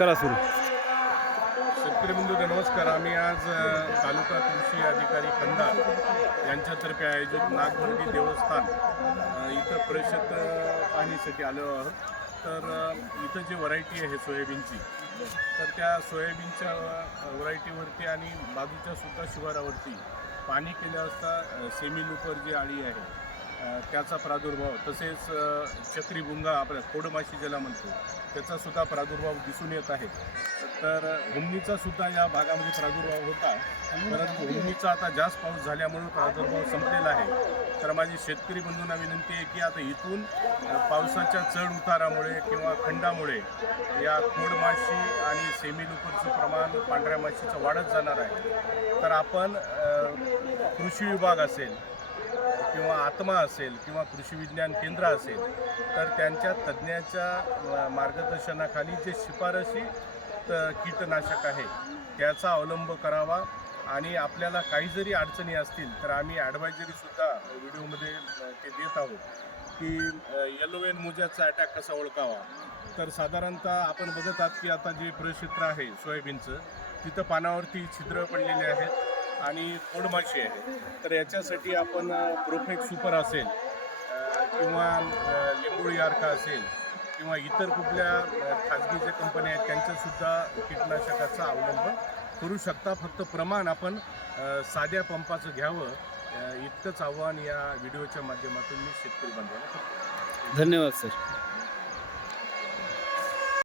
करा सुरू. शेतकरी बंधू नमस्कार. आम्ही आज तालुका कृषी अधिकारी कंधार यांच्यातर्फे आयोजित नागमंडी देवस्थान इथं परिषद पाहण्यासाठी आलो आहोत. तर इथं जी व्हरायटी आहे सोयाबीनची तर त्या सोयाबीनच्या व्हरायटीवरती आणि बाजूच्या सुद्धा शिवारावरती पाणी केल्या असता सेमी लुपर जी आळी आहे त्याचा प्रादुर्भाव तसेच अ, चक्री आपल्या फोडमाशी ज्याला म्हणतो त्याचा सुद्धा प्रादुर्भाव दिसून येत आहे. तर हुमणीचा सुद्धा या भागामध्ये प्रादुर्भाव होता. परंतु हुमणीचा आता जास्त पाऊस झाल्यामुळे प्रादुर्भाव संपलेला आहे. तर माझी शेतकरी बंधूंना विनंती आहे की आता इथून पावसाच्या चढ उतारामुळे किंवा खंडामुळे या खोडमाशी आणि सेमीलुकरचं प्रमाण पांढऱ्या माशीचं वाढत जाणार आहे. तर आपण कृषी विभाग असेल किंवा आत्मा असेल किंवा कृषी विज्ञान केंद्र असेल तर त्यांच्या तज्ज्ञाच्या मार्गदर्शनाखाली जे शिफारशी त- कीटनाशक आहे त्याचा अवलंब करावा. आणि आपल्याला काही जरी अडचणी असतील तर आम्ही ॲडवायझरीसुद्धा व्हिडिओमध्ये ते देत आहोत की येलो वेन मोजाचा अटॅक कसा ओळखावा. तर साधारणतः आपण बघत आहात की आता जे प्रक्षेत्र आहे सोयाबीनचं तिथं पानावरती छिद्र पडलेले आहेत. आणि खोडमाशी आहे. तर याच्यासाठी आपण प्रोफेक्ट सुपर असेल किंवा अ, लिंबोळी अर्का असेल किंवा इतर कुठल्या खाजगी ज्या कंपन्या आहेत त्यांच्यासुद्धा कीटनाशकाचा अवलंब करू शकता. फक्त प्रमाण आपण साध्या पंपाचं घ्यावं इतकंच आव्हान या व्हिडिओच्या माध्यमातून मी शेतकरी बांधवांना धन्यवाद सर.